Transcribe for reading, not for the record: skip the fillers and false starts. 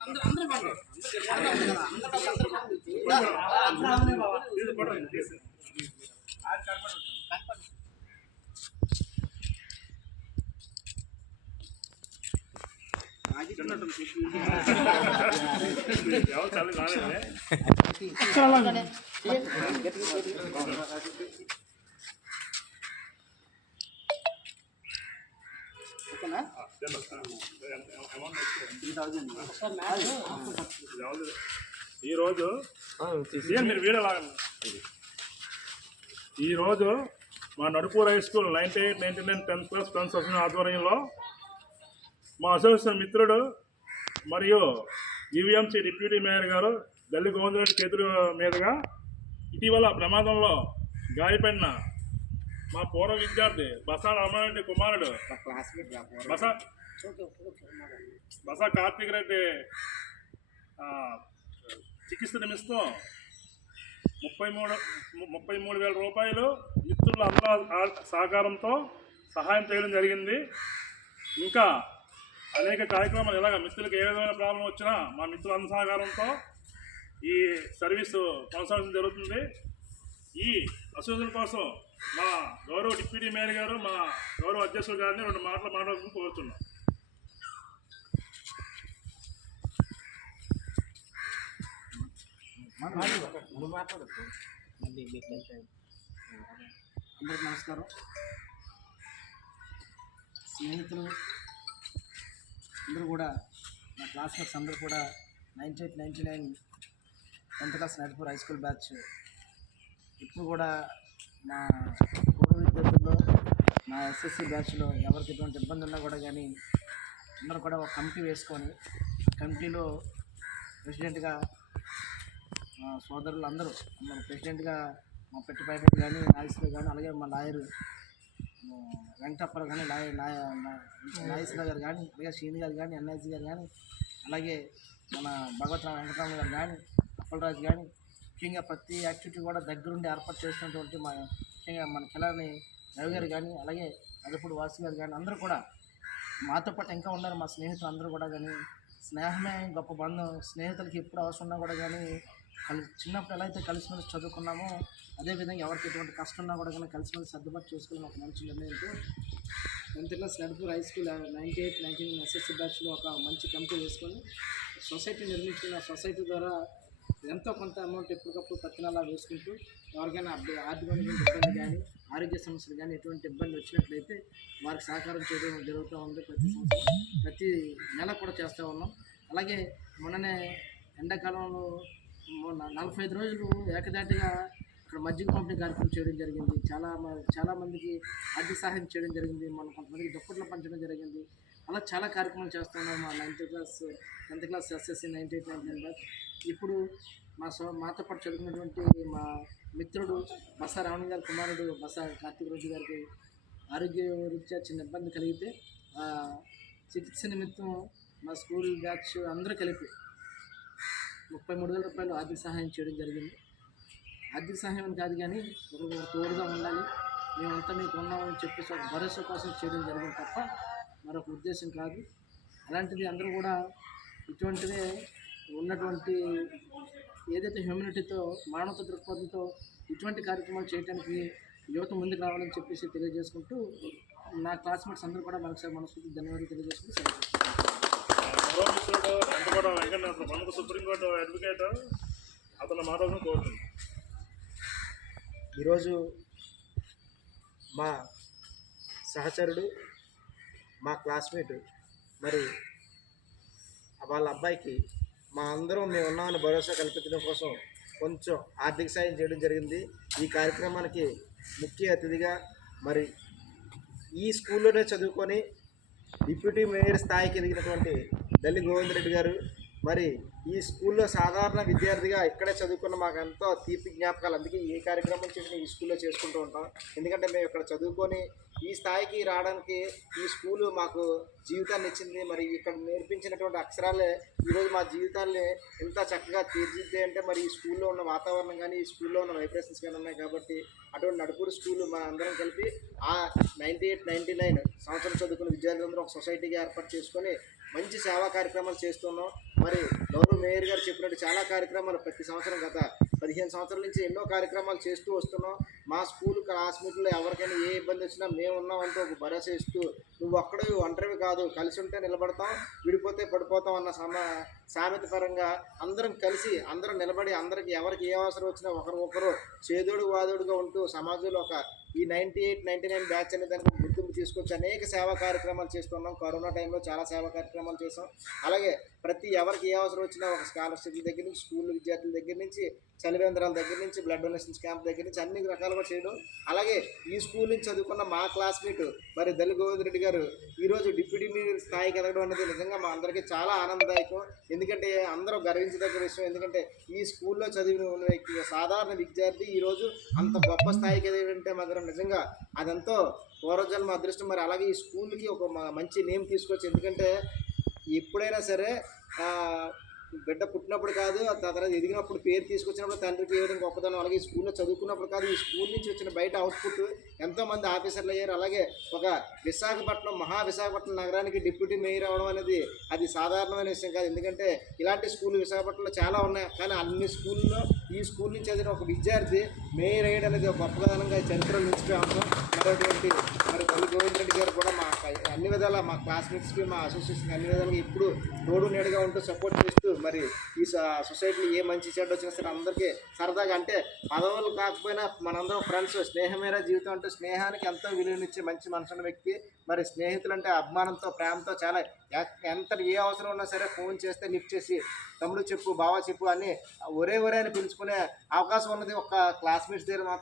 ఈరోజు మా Nadupur high school 98, 99 10th class friends association ఆధ్వర్యంలో మా అసోసియేషన్ మిత్రుడు మరియు ఈవీఎంసీ డిప్యూటీ మేయర్ గారు దల్లి గోవిందరెడ్డి చేతుల మీదుగా ఇటీవల ప్రమాదంలో గాయపడిన మా పూర్వ విద్యార్థి బసా రామారెడ్డి కుమారుడు బసా కార్తీక్ రెడ్డి చికిత్స నిమిత్తం 33,000 రూపాయలు మిత్రుల అందరూ సహకారంతో సహాయం చేయడం జరిగింది. ఇంకా అనేక కార్యక్రమాలు ఇలాగ మిత్రులకు ఏ విధమైన ప్రాబ్లం వచ్చినా మా మిత్రుల అందరి సహకారంతో ఈ సర్వీసు కొనసాగడం జరుగుతుంది. ఈ అసోసియేషన్ కోసం మా గౌరవ డిప్యూటీ మేయర్ గారు మా గౌరవ అధ్యక్షులు గారిని 2 మాటలు మాట్లాడుతూ కోరుతున్నాం. అందరికీ నమస్కారం. స్నేహితులు అందరూ కూడా మా క్లాస్మేట్స్ అందరూ కూడా 98, 99 10th class Nadupur high school batch ఇప్పుడు కూడా మా పూర్వ విద్యార్థుల్లో మా ఎస్ఎస్సి బ్యాచ్లో ఎవరికి ఎటువంటి ఇబ్బంది ఉన్నా కూడా కానీ అందరూ కూడా ఒక కమిటీ వేసుకొని కమిటీలో ప్రెసిడెంట్గా మా సోదరులు అందరూ ప్రెసిడెంట్గా మా పెట్టిపైన కానీ నాగేశ్వర కానీ అలాగే మా లాయరు వెంకటప్పలు కానీ నాగేశ్వర గారు కానీ అలాగే శ్రీని గారు కానీ ఎన్ఐసి గారు కానీ అలాగే మన భగవతరావు వెంకటరామ గారు కానీ అప్పలరాజు కానీ ముఖ్యంగా ప్రతి యాక్టివిటీ కూడా దగ్గరుండి ఏర్పాటు చేసినటువంటి ముఖ్యంగా మన కిలాని రవి గారు కానీ అలాగే అదప్పుడు వాసు గారు కానీ అందరూ కూడా మాతో పాటు ఇంకా ఉన్నారు. మా స్నేహితులు అందరూ కూడా కానీ స్నేహమే గొప్ప బంధం. స్నేహితులకి ఎప్పుడు అవసరం ఉన్నా కూడా కానీ చిన్నప్పుడు ఎలా అయితే కలిసిమెలిసి చదువుకున్నామో అదేవిధంగా ఎవరికి ఎటువంటి కష్టం ఉన్నా కూడా కానీ కలిసిమెలిసి సర్దుబాటు చేసుకుని ఒక మంచి నిర్ణయంతో 10th class Nadupur high school 98, 99 SSC బ్యాచ్లో ఒక మంచి కమిటీ వేసుకొని సొసైటీ నిర్మించుకున్న సొసైటీ ద్వారా ఎంతో కొంత అమౌంట్ ఎప్పటికప్పుడు ప్రతి నెలా వేసుకుంటూ ఎవరికైనా ఆర్థికమైన ఇబ్బంది కానీ ఆరోగ్య సమస్యలు కానీ ఎటువంటి ఇబ్బంది వచ్చినట్లయితే వారికి సహకారం చేయడం జరుగుతూ ఉంది. ప్రతి సంవత్సరం ప్రతి నెల కూడా చేస్తూ ఉన్నాం. అలాగే మొన్ననే ఎండాకాలంలో 45 రోజులు ఏకదాటిగా అక్కడ మజ్జిగ పంపిణీ కార్యక్రమం చేయడం జరిగింది. చాలామందికి ఆర్థిక సహాయం చేయడం జరిగింది. మనం కొంతమందికి దుప్పట్లు పంచడం జరిగింది. అలా చాలా కార్యక్రమాలు చేస్తున్నాం. మా 9th class 10th class SSC 98, 99 batch ఇప్పుడు మాతో పాటు చదువుకున్నటువంటి మా మిత్రుడు బసా రావణ గారి కుమారుడు బసా కార్తీక్ రెడ్డి గారికి ఆరోగ్య రీత్యా చిన్న ఇబ్బంది కలిగితే చికిత్స నిమిత్తం మా స్కూల్ బ్యాచ్ అందరూ కలిపి 33,000 రూపాయలు ఆర్థిక సహాయం చేయడం జరిగింది. ఆర్థిక సహాయం అని కాదు కానీ ఒకరు తోడుగా ఉండాలి, మేమంతా మీకు ఉన్నామని చెప్పేసి ఒక భరోసా కోసం చేయడం జరిగింది తప్ప మరొక ఉద్దేశం కాదు. అలాంటిది అందరూ కూడా ఇటువంటిదే ఉన్నటువంటి ఏదైతే హ్యూమినిటీతో మానవత దృక్పథంతో ఇటువంటి కార్యక్రమాలు చేయడానికి యువత ముందుకు రావాలని చెప్పేసి తెలియజేసుకుంటూ నా క్లాస్మేట్స్ అందరూ కూడా మనస్ఫూర్తి ధన్యవాదాలు తెలియజేసుకుంటూ సుప్రీంకోర్టు అడ్వకేట్ అతను మాట్లాడుతూ కోరుతుంది. ఈరోజు మా సహచరుడు మా క్లాస్మేట్ మరి వాళ్ళ అబ్బాయికి మా అందరం మేము ఉన్నామని భరోసా కల్పించడం కోసం కొంచెం ఆర్థిక సాయం చేయడం జరిగింది. ఈ కార్యక్రమానికి ముఖ్య అతిథిగా మరి ఈ స్కూల్లోనే చదువుకొని డిప్యూటీ మేయర్ స్థాయికి ఎదిగినటువంటి దల్లి గోవిందరెడ్డి గారు మరి ఈ స్కూల్లో సాధారణ విద్యార్థిగా ఇక్కడే చదువుకున్న మాకు ఎంతో తీపి జ్ఞాపకాలు. అందుకే ఏ కార్యక్రమం చేసినా ఈ స్కూల్లో చేసుకుంటూ ఉంటాం. ఎందుకంటే మేము ఇక్కడ చదువుకొని ఈ స్థాయికి రావడానికి ఈ స్కూలు మాకు జీవితాన్ని ఇచ్చింది. మరి ఇక్కడ నేర్పించినటువంటి అక్షరాలే ఈరోజు మా జీవితాల్ని ఇంత చక్కగా తీర్చిదిద్దాయి అంటే మరి ఈ స్కూల్లో ఉన్న వాతావరణం కానీ ఈ స్కూల్లో ఉన్న వైబ్రేషన్స్ కానీ ఉన్నాయి కాబట్టి అటువంటి నడుపూరు స్కూలు మా అందరం కలిపి ఆ 98, 99 సంవత్సరం చదువుకున్న విద్యార్థులందరూ ఒక సొసైటీగా ఏర్పాటు చేసుకొని మంచి సేవా కార్యక్రమాలు చేస్తున్నాం. మరి గౌరవ మేయర్ గారు చెప్పినట్టు చాలా కార్యక్రమాలు ప్రతి సంవత్సరం గత 15 సంవత్సరాల నుంచి ఎన్నో కార్యక్రమాలు చేస్తూ వస్తున్నాం. మా స్కూల్ క్లాస్మేట్లో ఎవరికైనా ఏ ఇబ్బంది వచ్చినా మేము ఉన్నామంటూ ఒక భరోసా ఇస్తూ నువ్వు ఒక్కడే ఒంటరివి కాదు, కలిసి ఉంటే నిలబడతాం, విడిపోతే పడిపోతాం అన్న సామెత పరంగా అందరం కలిసి అందరం నిలబడి అందరికి ఎవరికి ఏ అవసరం వచ్చినా ఒకరు చేదోడు వాదోడుగా ఉంటూ సమాజంలో ఒక ఈ 98, 99 బ్యాచ్ అనే దానికి గుర్తింపు తీసుకొచ్చి అనేక సేవా కార్యక్రమాలు చేస్తున్నాం. కరోనా టైంలో చాలా సేవా కార్యక్రమాలు చేసాం. అలాగే ప్రతి ఎవరికి ఏ అవసరం వచ్చినా ఒక స్కాలర్షిప్ల దగ్గర నుంచి స్కూల్ విద్యార్థుల దగ్గర నుంచి చలివేంద్రాల దగ్గర నుంచి బ్లడ్ డొనేషన్స్ క్యాంప్ దగ్గర నుంచి అన్ని రకాలుగా చేయడం. అలాగే ఈ స్కూల్ నుంచి చదువుకున్న మా క్లాస్మేట్ మరి దళి గోవింద్ రెడ్డి గారు ఈరోజు డిప్యూటీ మేయర్ స్థాయికి ఎదగడం అనేది నిజంగా మా అందరికీ చాలా ఆనందదాయకం. ఎందుకంటే అందరూ గర్వించదగ్గ విషయం. ఎందుకంటే ఈ స్కూల్లో చదివిన వ్యక్తి సాధారణ విద్యార్థి ఈరోజు అంత గొప్ప స్థాయికి ఎదగడంటే మాత్రం నిజంగా అదంతో పూర్వజన్మ అదృష్టం. మరి అలాగే ఈ స్కూల్కి ఒక మంచి నేమ్ తీసుకొచ్చి, ఎందుకంటే ఎప్పుడైనా సరే బిడ్డ పుట్టినప్పుడు కాదు ఆ తర్వాత ఎదిగినప్పుడు పేరు తీసుకొచ్చినప్పుడు తండ్రికి ఏ విధంగా గొప్పదనం, అలాగే ఈ స్కూల్లో చదువుకున్నప్పుడు కాదు ఈ స్కూల్ నుంచి వచ్చిన బయట అవుట్పుట్ ఎంతోమంది ఆఫీసర్లు అయ్యారు. అలాగే ఒక విశాఖపట్నం విశాఖపట్నం నగరానికి డిప్యూటీ మేయర్ అవ్వడం అనేది అది సాధారణమైన విషయం కాదు. ఎందుకంటే ఇలాంటి స్కూల్ విశాఖపట్నంలో చాలా ఉన్నాయి. కానీ అన్ని స్కూల్లో ఈ స్కూల్ నుంచి చదివిన ఒక విద్యార్థి మేయర్ అయ్యడం అనేది ఒక గొప్పదనంగా చరిత్రలో నిలిచిపోయాం. మరి దళి గోవింద్ రెడ్డి గారు కూడా మా అన్ని విధాలా మా క్లాస్మేట్స్కి మా అసోసియేషన్కి అన్ని విధాలుగా ఇప్పుడు తోడు నీడగా ఉంటూ సపోర్ట్ చేస్తూ మరి ఈ సొసైటీలో ఏ మంచి చెడ్డ వచ్చినా సరే అందరికీ సరదాగా, అంటే పదవులు కాకపోయినా మనందరం ఫ్రెండ్స్, స్నేహమేర జీవితం అంటూ స్నేహానికి ఎంతో విలువనిచ్చే మంచి మనసున్న వ్యక్తి. మరి స్నేహితులు అంటే అభిమానంతో ప్రేమతో చాలా ఎంత ఏ అవసరం ఉన్నా సరే ఫోన్ చేస్తే లిఫ్ట్ చేసి తమ్ముడు చెప్పు, బావా చెప్పు అని ఒరే అని పిలుచుకునే అవకాశం ఉన్నది ఒక క్లాస్మేట్స్ దగ్గర మాత్రం.